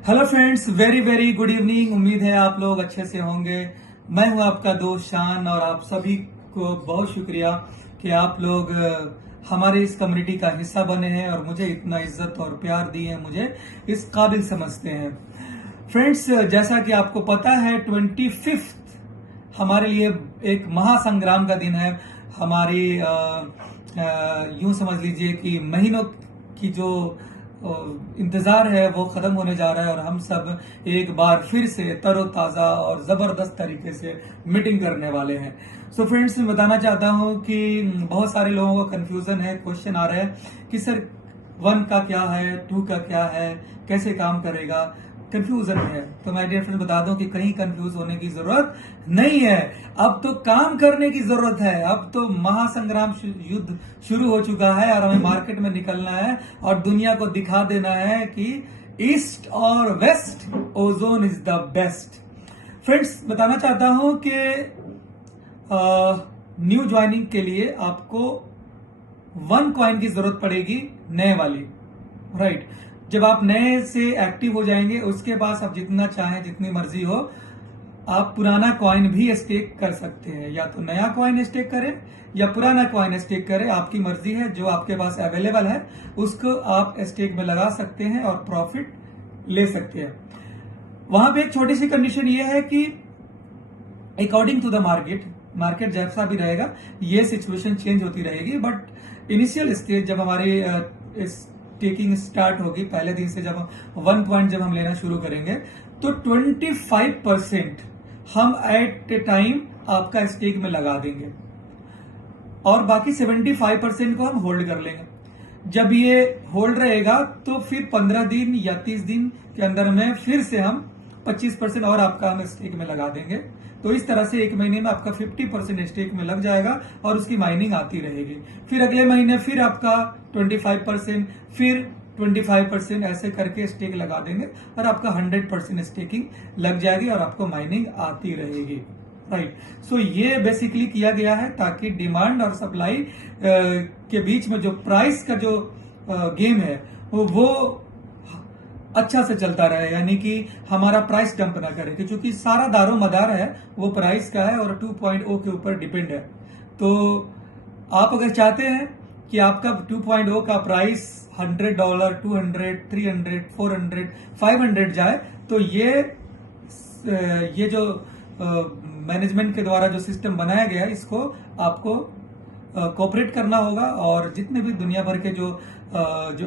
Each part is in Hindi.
Hello friends, very very good evening. उम्मीद है आप लोग अच्छे से होंगे। मैं हूं आपका दोस्त शान और आप सभी को बहुत शुक्रिया कि आप लोग हमारे इस कम्युनिटी का हिस्सा बने हैं और मुझे इतना इज्जत और प्यार दिए हैं, मुझे इस काबिल समझते हैं। फ्रेंड्स, जैसा कि आपको पता है 25 हमारे लिए एक महासंग्राम का दिन है। हमारी यूं समझ लीजिए कि महीनों की जो इंतजार है वो खत्म होने जा रहा है और हम सब एक बार फिर से तरोताजा और जबरदस्त तरीके से मीटिंग करने वाले हैं। सो फ्रेंड्स, मैं बताना चाहता हूं कि बहुत सारे लोगों को कंफ्यूजन है, क्वेश्चन आ रहे हैं कि सर 1 का क्या है, 2 का क्या है, कैसे काम करेगा, कंफ्यूजन है। तो मैं डियर फ्रेंड बता दूं कि कहीं कंफ्यूज होने की जरूरत नहीं है। अब तो काम करने की जरूरत है। अब तो महासंग्राम युद्ध शुरू हो चुका है और हमें मार्केट में निकलना है और दुनिया को दिखा देना है कि ईस्ट और west ozone is the best. Friends, बताना चाहता हूं कि न्यू ज्वाइनिंग के लिए आपको 1 कॉइन की जरूरत पड़ेगी, नए वाली, राइट। जब आप नए से एक्टिव हो जाएंगे उसके बाद आप जितना चाहें, जितनी मर्जी हो, आप पुराना कॉइन भी स्टेक कर सकते हैं। या तो नया कॉइन स्टेक करें या पुराना कॉइन स्टेक करें, आपकी मर्जी है। जो आपके पास अवेलेबल है उसको आप स्टेक में लगा सकते हैं और प्रॉफिट ले सकते हैं। वहां पे एक छोटी सी कंडीशन ये है कि अकॉर्डिंग टू द मार्केट जैसा भी रहेगा ये सिचुएशन चेंज होती रहेगी, बट इनिशियल स्टेज जब हमारी स्टेकिंग स्टार्ट होगी, पहले दिन से जब 1 पॉइंट जब हम लेना शुरू करेंगे तो 25% हम एट ए टाइम आपका स्टेक में लगा देंगे और बाकी 75% को हम होल्ड कर लेंगे। जब ये होल्ड रहेगा तो फिर 15 दिन या 30 दिन के अंदर में फिर से हम 25% और आपका हम स्टेक में लगा देंगे। तो इस तरह से 1 महीने में आपका 50% स्टेक में लग जाएगा और उसकी माइनिंग आती रहेगी। फिर अगले महीने फिर आपका 25%, फिर 25%, ऐसे करके स्टेक लगा देंगे और आपका 100% स्टेकिंग लग जाएगी और आपको माइनिंग आती रहेगी, राइट। सो ये बेसिकली किया गया है ताकि डिमांड और सप्लाई के बीच में जो प्राइस का जो गेम है वो अच्छा से चलता रहे, यानी कि हमारा प्राइस डंप ना करे, क्योंकि सारा दारो मदार है वो प्राइस का है और 2.0 के ऊपर डिपेंड है। तो आप अगर चाहते हैं कि आपका 2.0 का प्राइस $100, 200, 300, 400, 500 जाए, तो ये जो मैनेजमेंट के द्वारा जो सिस्टम बनाया गया है इसको आपको कोऑपरेट करना होगा। और जितने भी दुनिया भर के जो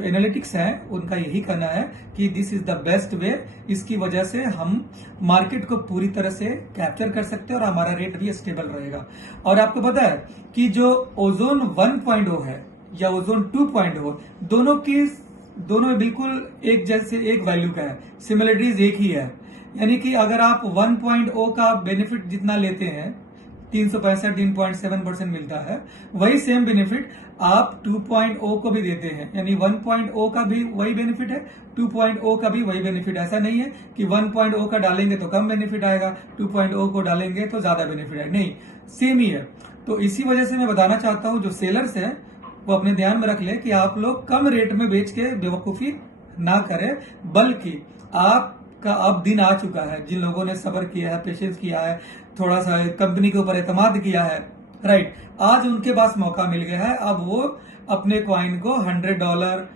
एनालिटिक्स हैं उनका यही कहना है कि this is the best way. इसकी वजह से हम मार्केट को पूरी तरह से कैप्चर कर सकते हैं और हमारा रेट भी स्टेबल रहेगा। और आपको पता है कि जो ओजोन 1.0 है या ओजोन 2.0, दोनों बिल्कुल एक जैसे एक वैल्यू का है, सिमिलरिटीज एक ही है। यानी कि अगर आप 1.0 का बेनिफिट जितना लेते हैं, 365.7% मिलता है, वही सेम बेनिफिट आप 2.0 को भी देते हैं। यानी 1.0 का भी वही बेनिफिट है, 2.0 का भी वही बेनिफिट। ऐसा नहीं है कि 1.0 का डालेंगे तो कम बेनिफिट आएगा, 2.0 को डालेंगे तो ज्यादा बेनिफिट आएगा, नहीं, सेम ही है। तो इसी वजह से मैं बताना चाहता हूं जो सेलर्स हैं वो अपने ध्यान में रख ले कि आप लोग कम रेट में बेच के बेवकूफी ना करें, बल्कि आपका अब दिन आ चुका है। जिन लोगों ने सब्र किया है, पेशेंस किया है, थोड़ा सा कंपनी के ऊपर एतमाद किया है, राइट, आज उनके पास मौका मिल गया है। अब वो अपने कॉइन को $100,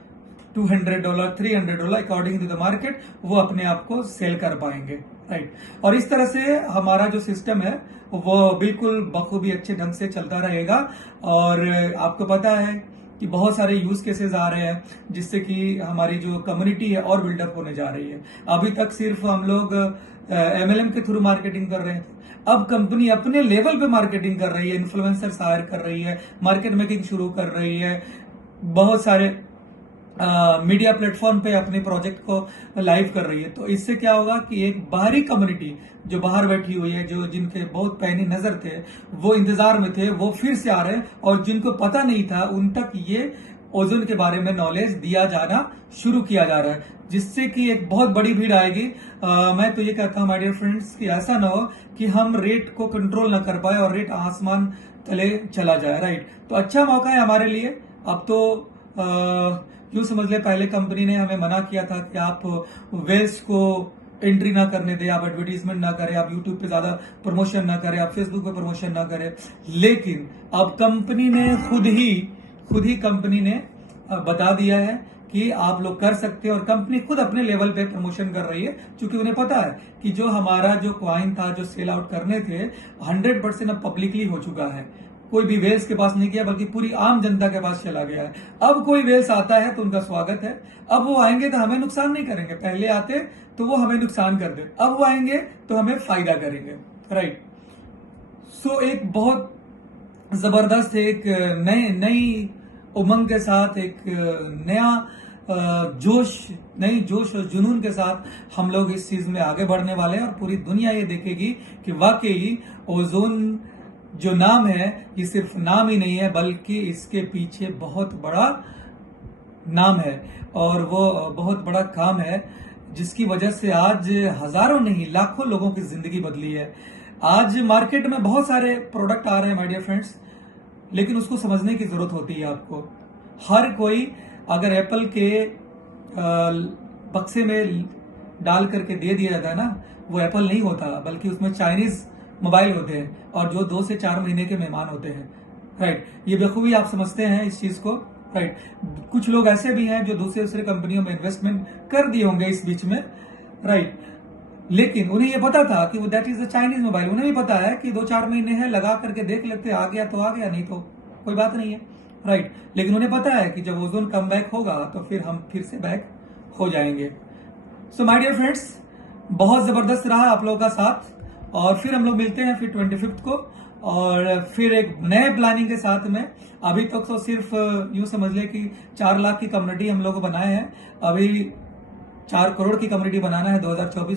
$200, $300 अकॉर्डिंग टू द मार्केट वो अपने आप को सेल कर पाएंगे, राइट। और इस तरह से हमारा जो सिस्टम है वो बिल्कुल बखूबी अच्छे ढंग से चलता रहेगा। और आपको पता है कि बहुत सारे यूज केसेस आ रहे हैं जिससे कि हमारी जो कम्युनिटी है और बिल्डअप होने जा रही है। अभी तक सिर्फ हम लोग MLM के थ्रू मार्केटिंग कर रहे हैं, अब कंपनी अपने लेवल पे मार्केटिंग कर रही है, इन्फ्लुएंसर्स हायर कर रही है, मार्केट मेकिंग शुरू कर रही है, बहुत सारे मीडिया प्लेटफॉर्म पे अपने प्रोजेक्ट को लाइव कर रही है। तो इससे क्या होगा कि एक बाहरी कम्युनिटी जो बाहर बैठी हुई है, जो जिनके बहुत पैनी नजर थे, वो इंतजार में थे, वो फिर से आ रहे हैं, और जिनको पता नहीं था उन तक ये ओजोन के बारे में नॉलेज दिया जाना शुरू किया जा रहा है, जिससे कि एक बहुत बड़ी भीड़ आएगी। मैं तो ये कहता हूँ माय डियर फ्रेंड्स कि ऐसा ना हो कि हम रेट को कंट्रोल ना कर पाए और रेट आसमान तले चला जाए, राइट। तो अच्छा मौका है हमारे लिए। अब तो यूं समझ ले पहले कंपनी ने हमें मना किया था कि आप वेल्स को एंट्री ना करने दें, आप एडवर्टीजमेंट ना करें, आप यूट्यूब पे ज्यादा प्रमोशन ना करें, आप फेसबुक पे प्रमोशन ना करें। लेकिन अब कंपनी ने खुद ही कंपनी ने बता दिया है कि आप लोग कर सकते हैं, और कंपनी खुद अपने लेवल पे प्रमोशन कर रही है, क्योंकि उन्हें पता है कि जो हमारा जो कॉइन था, जो सेल आउट करने थे, 100% अब पब्लिकली हो चुका है। कोई भी वेल्स के पास नहीं गया, बल्कि पूरी आम जनता के पास चला गया है। अब कोई वेल्स आता है तो उनका स्वागत है। अब वो आएंगे तो हमें नुकसान नहीं करेंगे, पहले आते तो वो हमें नुकसान कर दे, अब वो आएंगे तो हमें फायदा करेंगे, राइट। सो एक बहुत जबरदस्त एक नई उमंग के साथ, एक नया नई जोश और जुनून के साथ हम लोग इस चीज में आगे बढ़ने वाले हैं, और पूरी दुनिया ये देखेगी कि वाकई ओजोन जो नाम है, ये सिर्फ नाम ही नहीं है, बल्कि इसके पीछे बहुत बड़ा नाम है, और वो बहुत बड़ा काम है, जिसकी वजह से आज हजारों नहीं लाखों लोगों की जिंदगी बदली है। आज मार्केट में बहुत सारे प्रोडक्ट आ रहे हैं माय डियर फ्रेंड्स, लेकिन उसको समझने की जरूरत होती है आपको। हर कोई अगर एप्पल के बक्से में डाल करके दे दिया जाता है ना, वो एप्पल नहीं होता, बल्कि उसमें चाइनीज मोबाइल होते हैं, और जो 2 से 4 महीने के मेहमान होते हैं, राइट। ये बखूबी आप समझते हैं इस चीज को, राइट। कुछ लोग ऐसे भी हैं जो दूसरे कंपनियों में इन्वेस्टमेंट कर दिए होंगे इस बीच में, राइट, लेकिन उन्हें ये पता था कि वो that is a Chinese mobile. उन्हें भी पता है कि 2-4 महीने है, लगा करके देख लेते, आ गया तो आ गया, नहीं तो कोई बात नहीं है, राइट। लेकिन उन्हें पता है कि जब ओजोन कम बैक होगा तो फिर हम फिर से बैक हो जाएंगे। सो माय डियर फ्रेंड्स, बहुत जबरदस्त रहा आप लोगों का साथ, और फिर हम लोग मिलते हैं फिर 25 को, और फिर एक नए प्लानिंग के साथ में। अभी तक तो सिर्फ यूं समझ ले कि 4 लाख की कम्युनिटी हम लोग बनाए हैं, अभी 4 करोड़ की कम्युनिटी बनाना है 2024